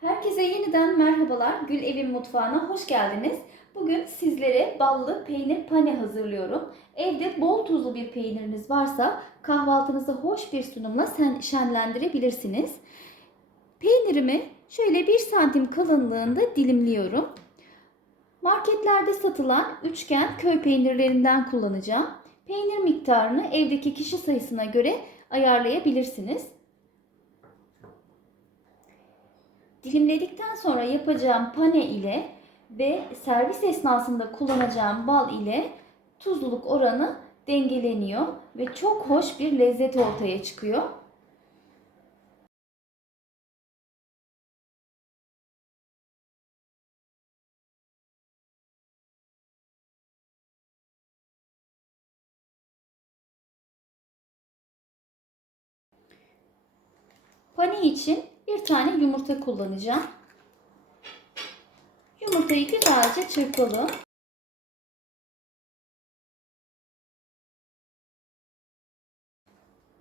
Herkese yeniden merhabalar. Gül Evin Mutfağı'na hoş geldiniz. Bugün sizlere ballı peynir pane hazırlıyorum. Evde bol tuzlu bir peyniriniz varsa kahvaltınızı hoş bir sunumla şenlendirebilirsiniz. Peynirimi şöyle 1 santim kalınlığında dilimliyorum. Marketlerde satılan üçgen köy peynirlerinden kullanacağım. Peynir miktarını evdeki kişi sayısına göre ayarlayabilirsiniz. Dilimledikten sonra yapacağım pane ile ve servis esnasında kullanacağım bal ile tuzluluk oranı dengeleniyor ve çok hoş bir lezzet ortaya çıkıyor. Pane için bir tane yumurta kullanacağım. Yumurtayı güzelce çırpalım.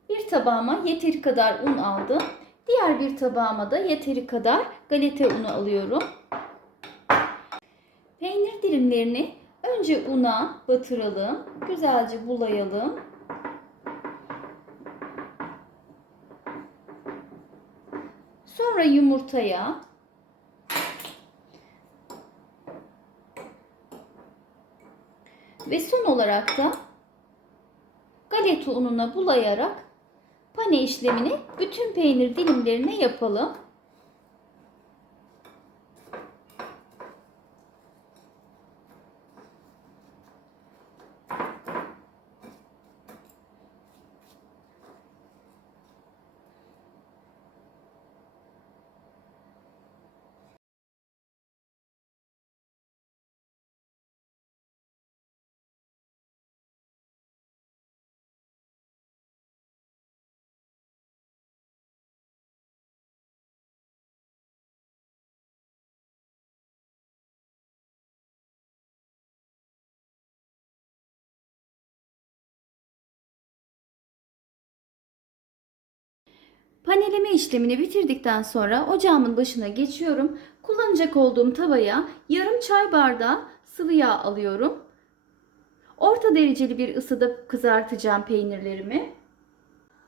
Bir tabağıma yeteri kadar un aldım. Diğer bir tabağıma da yeteri kadar galeta unu alıyorum. Peynir dilimlerini önce una batıralım. Güzelce bulayalım. Sonra yumurtaya ve son olarak da galeta ununa bulayarak pane işlemini bütün peynir dilimlerine yapalım. Paneleme işlemini bitirdikten sonra ocağımın başına geçiyorum. Kullanacak olduğum tavaya yarım çay bardağı sıvı yağ alıyorum. Orta dereceli bir ısıda kızartacağım peynirlerimi.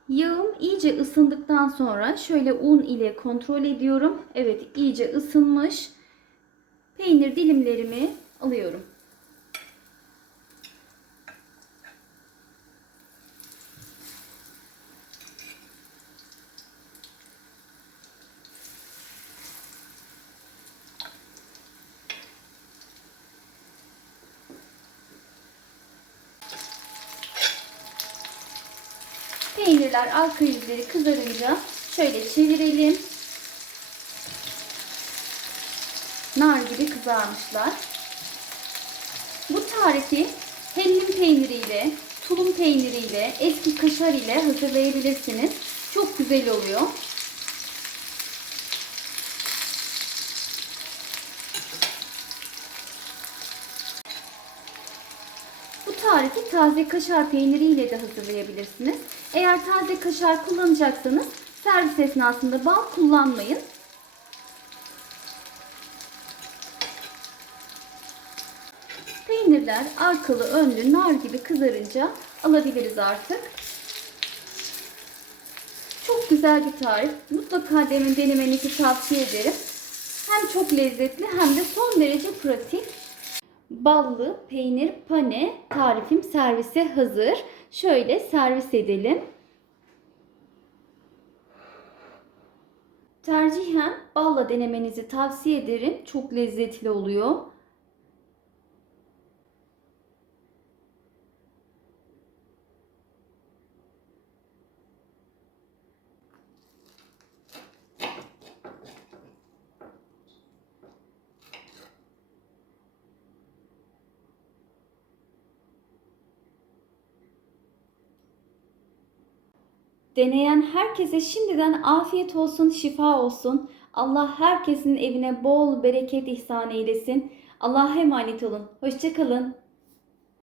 Yağım iyice ısındıktan sonra şöyle un ile kontrol ediyorum. Evet iyice ısınmış. Peynir dilimlerimi alıyorum. Peynirler arka yüzleri kızarınca şöyle çevirelim. Nar gibi kızarmışlar. Bu tarifi hellim peyniriyle, tulum peyniriyle, eski kaşar ile hazırlayabilirsiniz. Çok güzel oluyor. Bu tarifi taze kaşar peyniriyle de hazırlayabilirsiniz. Eğer taze kaşar kullanacaksanız servis esnasında bal kullanmayın. Peynirler arkalı önlü nar gibi kızarınca alabiliriz artık. Çok güzel bir tarif. Mutlaka demin denemenizi tavsiye ederim. Hem çok lezzetli hem de son derece pratik. Ballı peynir pane tarifim servise hazır. Şöyle servis edelim. Tercihen balla denemenizi tavsiye ederim. Çok lezzetli oluyor. Deneyen herkese şimdiden afiyet olsun, şifa olsun. Allah herkesin evine bol bereket ihsan eylesin. Allah'a emanet olun. Hoşçakalın.